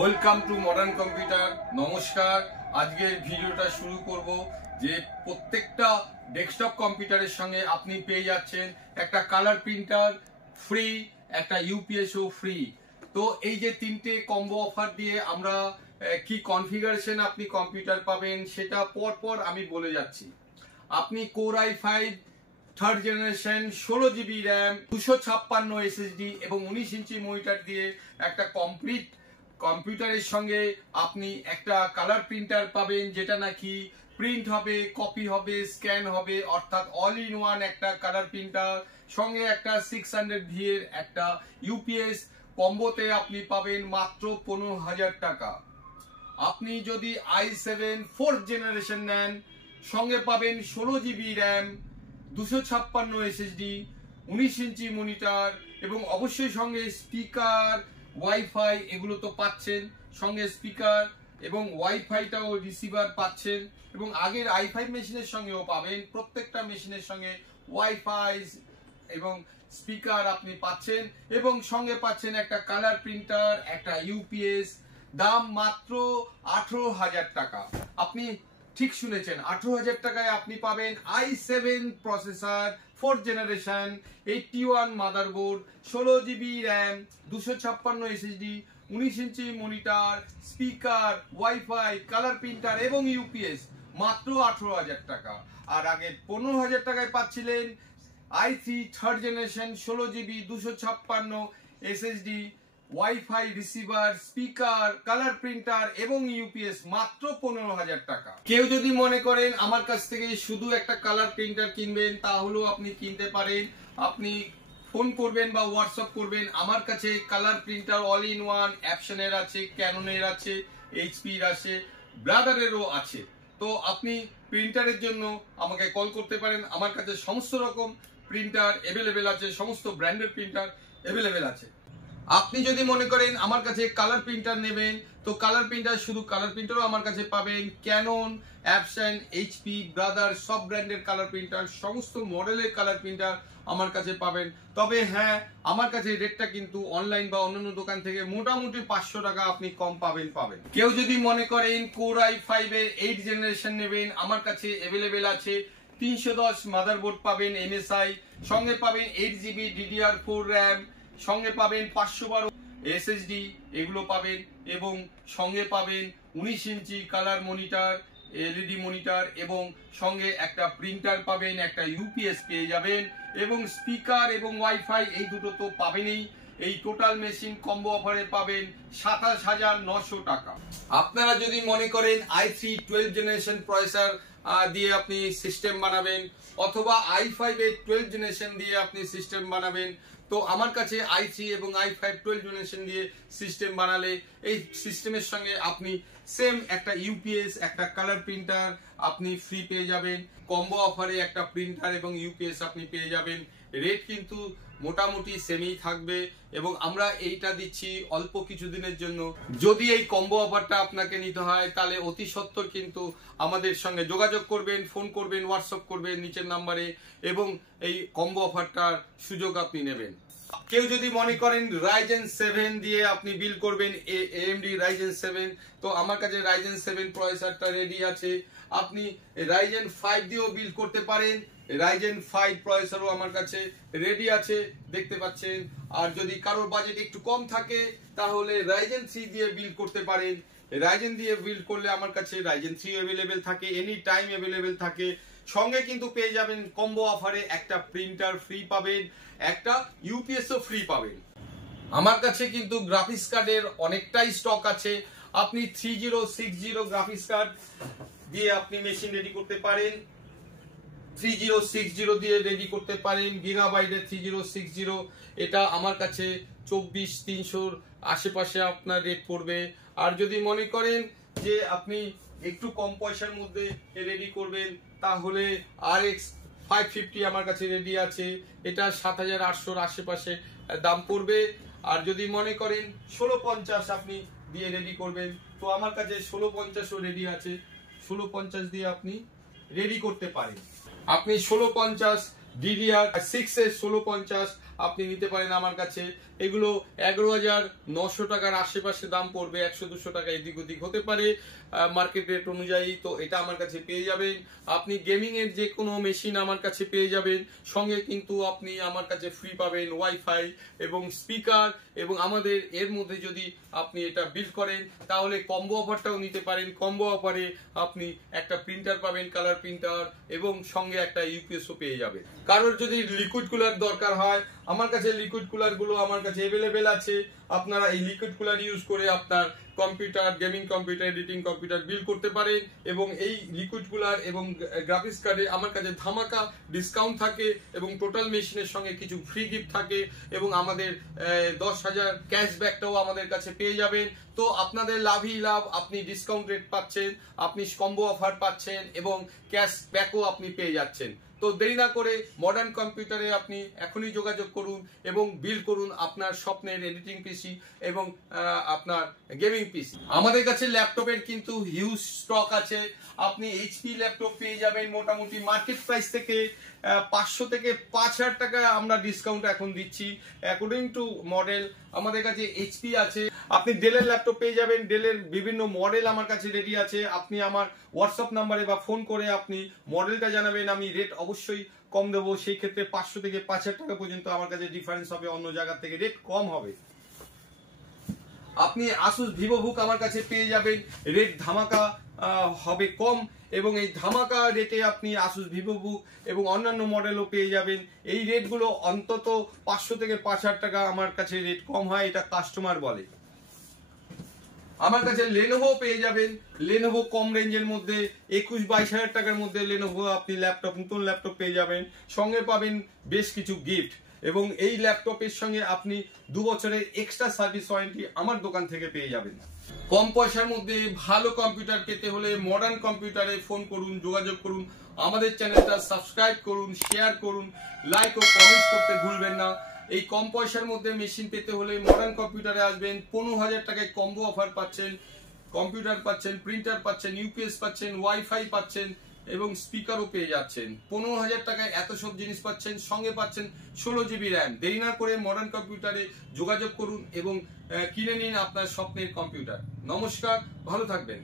Welcome to modern computer. নমস্কার। আজকের ভিডিওটা শুরু করব যে প্রত্যেকটা ডেস্কটপ কম্পিউটারের সঙ্গে আপনি পেয়ে যাচ্ছেন একটা কালার প্রিন্টার ফ্রি, একটা ইউপিএসও ফ্রি। তো এই যে তিনটে কম্বো অফার দিয়ে আমরা কি কনফিগারেশন আপনি কম্পিউটার পাবেন সেটা পর আমি বলে যাচ্ছি। আপনি core i5 third generation 16GB RAM 256 SSD এবং 19 ইঞ্চি মনিটর দিয়ে একটা কমপ্লিট কম্পিউটারের সঙ্গে আপনি একটা কালার প্রিন্টার পাবেন, যেটা নাকি প্রিন্ট হবে, কপি হবে, স্ক্যান হবে, অর্থাৎ অল ইন ওয়ান একটা কালার প্রিন্টার সঙ্গে একটা 600V এর একটা ইউপিএস কম্বোতে আপনি পাবেন মাত্র 15,000 টাকা। আপনি যদি i7 4th জেনারেশন নেন সঙ্গে পাবেন 16GB RAM 256 SSD 19 inch monitor এবং অবশ্যই সঙ্গে স্পিকার, ওয়াইফাই এগুলো তো পাচ্ছেন, সঙ্গে স্পিকার এবং ওয়াইফাইটাও রিসিভার পাচ্ছেন এবং আগের i5 মেশিনের সঙ্গেও পাবেন। প্রত্যেকটা মেশিনের সঙ্গে ওয়াইফাই এবং স্পিকার আপনি পাচ্ছেন এবং সঙ্গে পাচ্ছেন একটা কালার প্রিন্টার, একটা ইউপিএস। দাম মাত্র 18,000 টাকা। আপনি ঠিক শুনেছেন, 18,000 টাকায় আপনি পাবেন i7 processor 4th generation 81 motherboard 16GB RAM 256 SSD 19 inch monitor, speaker, wifi, colour printer এবং ইউপিএস মাত্র 18,000 টাকা। আর আগে 15,000 টাকায় পাচ্ছিলেন i3 third generation 16GB 256 SSD wifi, receiver, speaker, colour printer এবং ইউপিএস মাত্র 15,000 টাকা। কেউ যদি মনে করেন আমার কাছ থেকে শুধু একটা কালার প্রিন্টার কিনবেন, তাহলেও আপনি কিনতে পারেন। আপনি ফোন করবেন বা হোয়াটসঅ্যাপ করবেন। আমার কাছে colour printer all in one অ্যাপসনের আছে, ক্যাননের আছে, এইচপির আছে, ব্রাদারেরও আছে। তো আপনি প্রিন্টারের জন্য আমাকে কল করতে পারেন। আমার কাছে সমস্ত রকম প্রিন্টার অ্যাভেলেবেল আছে, সমস্ত ব্র্যান্ডের প্রিন্টার অ্যাভেলেবেল আছে। আপনি যদি মনে করেন আমার কাছে কালার প্রিন্টার নেবেন, তো কালার প্রিন্টার শুধু কালার প্রিন্টারও আমার কাছে পাবেন। ক্যানন, অ্যাপসন, এইচপি, ব্রাদার সব ব্র্যান্ডের কালার প্রিন্টার, সমস্ত মডেলের কালার প্রিন্টার আমার কাছে পাবেন। তবে হ্যাঁ, আমার কাছে রেটটা কিন্তু অনলাইন বা অন্যান্য দোকান থেকে মোটামুটি 500 টাকা আপনি কম পাবেন। কেউ যদি মনে করেন কোর i5 এর 8th জেনারেশন নেবেন, আমার কাছে অ্যাভেলেবেল আছে। 310 মাদারবোর্ড পাবেন MSI, সঙ্গে পাবেন 8GB DDR4 র্যাম, সঙ্গে পাবেন 512 SSD এগুলো পাবেন এবং সঙ্গে পাবেন 19 ইঞ্চি কালার মনিটর, এলইডি মনিটর এবং সঙ্গে একটা প্রিন্টার পাবেন, একটা ইউপিএস পেয়ে যাবেন এবং স্পিকার এবং ওয়াইফাই এই দুটো তো পাবেনই। এই টোটাল মেশিন কম্বো অফারে পাবেন 27,900 টাকা। আপনারা যদি মনে করেন i3 12th জেনারেশন প্রসেসর দিয়ে আপনি সিস্টেম বানাবেন অথবা i5 এর 12th জেনারেশন দিয়ে আপনি সিস্টেম বানাবেন, তো আমার কাছে i3 এবং i5 12th জেনারেশন দিয়ে সিস্টেম বানালে এই সিস্টেমের সঙ্গে আপনি সেম একটা ইউপিএস, একটা কালার প্রিন্টার আপনি ফ্রি পেয়ে যাবেন। কম্বো অফারে একটা প্রিন্টার এবং ইউপিএস আপনি পেয়ে যাবেন। রেট কিন্তু মোটামুটি সেমই থাকবে এবং আমরা এইটা দিচ্ছি অল্প কিছুদিনের জন্য। যদি এই কম্বো অফারটা আপনাকে নিতে হয় তাহলে অতি সত্বর কিন্তু আমাদের সঙ্গে যোগাযোগ করবেন, ফোন করবেন, হোয়াটসঅ্যাপ করবেন নিচের নাম্বারে এবং এই কম্বো অফারটার সুযোগ আপনি নেবেন। কেউ যদি মনে করেন Ryzen 7 দিয়ে আপনি বিল করবেন, AMD Ryzen 7, তো আমার কাছে Ryzen 7 প্রসেসরটা রেডি আছে। আপনি Ryzen 5 দিয়েও বিল করতে পারেন, Ryzen 5 প্রসেসরও আমার কাছে রেডি আছে, দেখতে পাচ্ছেন। আর যদি কারোর বাজেট একটু কম থাকে তাহলে Ryzen 3 দিয়ে বিল করতে পারেন। Ryzen দিয়ে বিল করলে আমার কাছে Ryzen 3 অ্যাভেলেবেল থাকে, এনি টাইম অ্যাভেলেবেল থাকে। সঙ্গে কিন্তু পেয়ে যাবেন কম্বো অফারে একটা প্রিন্টার ফ্রি পাবেন, একটা ইউপিএসও ফ্রি পাবেন। আমার কাছে কিন্তু গ্রাফিক্স কার্ডের অনেকটাই স্টক আছে। আপনি 3060 গ্রাফিক্স কার্ড দিয়ে আপনি মেশিন রেডি করতে পারেন, 3060 দিয়ে রেডি করতে পারেন। গিগাবাইটের 3060 এটা আমার কাছে 24,300 আশেপাশে আপনার রেট পড়বে। আর যদি মনে করেন যে আপনি একটু কম পয়সার মধ্যে রেডি করবেন তাহলে RX 550 আমার কাছে রেডি আছে, এটা 7,800 আশেপাশে দাম পড়বে। আর যদি মনে করেন 1650 আপনি দিয়ে রেডি করবেন, তো আমার কাছে 1650ও রেডি আছে, 1650 দিয়ে আপনি রেডি করতে পারেন। আপনি 1650 DDR6 এর 1650 আপনি নিতে পারেন আমার কাছে। এগুলো 11,900 টাকার আশেপাশে দাম পড়বে, 100-200 টাকা এদিক ওদিক হতে পারে মার্কেট রেট অনুযায়ী। তো এটা আমার কাছে পেয়ে যাবেন। আপনি গেমিং এর যে কোনো মেশিন আমার কাছে পেয়ে যাবেন, সঙ্গে কিন্তু আপনি আমার কাছে ফ্রি পাবেন ওয়াইফাই এবং স্পিকার। এবং আমাদের এর মধ্যে যদি আপনি এটা বিল করেন তাহলে কম্বো অফারটাও নিতে পারেন। কম্বো অফারে আপনি একটা প্রিন্টার পাবেন, কালার প্রিন্টার, এবং সঙ্গে একটা ইউপিএসও পেয়ে যাবেন। কারোর যদি লিকুইড কুলার দরকার হয়, আমার কাছে লিকুইড কুলার গুলো আমার কাছে অ্যাভেলেবেল আছে। আপনারা এই লিকুইড কুলার ইউজ করে আপনার computer, gaming computer, editing computer build করতে পারেন। এবং এই লিকুইড কুলার এবং গ্রাফিক্স কার্ডে আমার কাছে ধামাকা ডিসকাউন্ট থাকে এবং টোটাল মেশিনের সঙ্গে কিছু ফ্রি গিফট থাকে এবং আমাদের 10,000 ক্যাশব্যাকটাও আমাদের কাছে পেয়ে যাবেন। তো আপনাদের লাভই লাভ, আপনি ডিসকাউন্ট রেট পাচ্ছেন, আপনি কম্বো অফার পাচ্ছেন এবং ক্যাশব্যাকও আপনি পেয়ে যাচ্ছেন। তো দেরি না করে মডার্ন কম্পিউটারে আপনি এখনই যোগাযোগ করুন এবং বিল করুন আপনার স্বপ্নের এডিটিং পিসি এবং আপনার গেমিং পিসি। আমাদের কাছে ল্যাপটপের কিন্তু হিউজ স্টক আছে। আপনি এইচপি ল্যাপটপ পেয়ে যাবেন মোটামুটি মার্কেট প্রাইস থেকে 500 থেকে 5,000 টাকা আমরা ডিসকাউন্ট এখন দিচ্ছি অ্যাকর্ডিং টু মডেল। আমাদের কাছে এইচপি আছে। আপনি ডেলের ল্যাপটপ পেয়ে যাবেন। ডেলের বিভিন্ন মডেল আমার কাছে রেডি আছে। আপনি আমার হোয়াটসঅ্যাপ নাম্বারে বা ফোন করে আপনি মডেলটা জানাবেন, আমি রেট অবশ্যই কম দেবো। সেই ক্ষেত্রে 500 থেকে 5,000 টাকা পর্যন্ত আমার কাছে ডিফারেন্স হবে, অন্য জায়গা থেকে রেট কম হবে। আপনি আসুস ভিভোবুক আমার কাছে পেয়ে যাবেন, রেট ধামাকা হবে কম এবং এই ধামাকা রেটে আপনি আসুস ভিভোবুক এবং অন্যান্য মডেলও পেয়ে যাবেন। এই রেটগুলো অন্তত 500 থেকে 5,000 টাকা আমার কাছে রেট কম হয়, এটা কাস্টমার বলে। আমার কাছে লেনোভো পেয়ে যাবেন। লেনোভো কম রেঞ্জের মধ্যে 21-22 হাজার টাকার মধ্যে লেনোভো আপনি ল্যাপটপ, নতুন ল্যাপটপ পেয়ে যাবেন। সঙ্গে পাবেন বেশ কিছু গিফট এবং এই ল্যাপটপের সঙ্গে আপনি 2 বছরের এক্সট্রা সার্ভিস ওয়ারেন্টি আমার দোকান থেকে পেয়ে যাবেন। কম পয়সার মধ্যে ভালো কম্পিউটার পেতে হলে মডার্ন কম্পিউটারে ফোন করুন, যোগাযোগ করুন। আমাদের চ্যানেলটা সাবস্ক্রাইব করুন, শেয়ার করুন, লাইক ও কমেন্টস করতে ভুলবেন না। এই কম পয়সার মধ্যে মেশিন পেতে হলে মডার্ন কম্পিউটারে আসবেন। 15,000 টাকায় কম্বো অফার পাচ্ছেন, কম্পিউটার পাচ্ছেন, প্রিন্টার পাচ্ছেন, ইউপিএস পাচ্ছেন, ওয়াইফাই পাচ্ছেন এবং স্পিকারও পেয়ে যাচ্ছেন। 15,000 টাকায় এত সব জিনিস পাচ্ছেন, সঙ্গে পাচ্ছেন 16 জিবি র্যাম। দেরি না করে মডার্ন কম্পিউটারে যোগাযোগ করুন এবং কিনে নিন আপনার স্বপ্নের কম্পিউটার। নমস্কার, ভালো থাকবেন।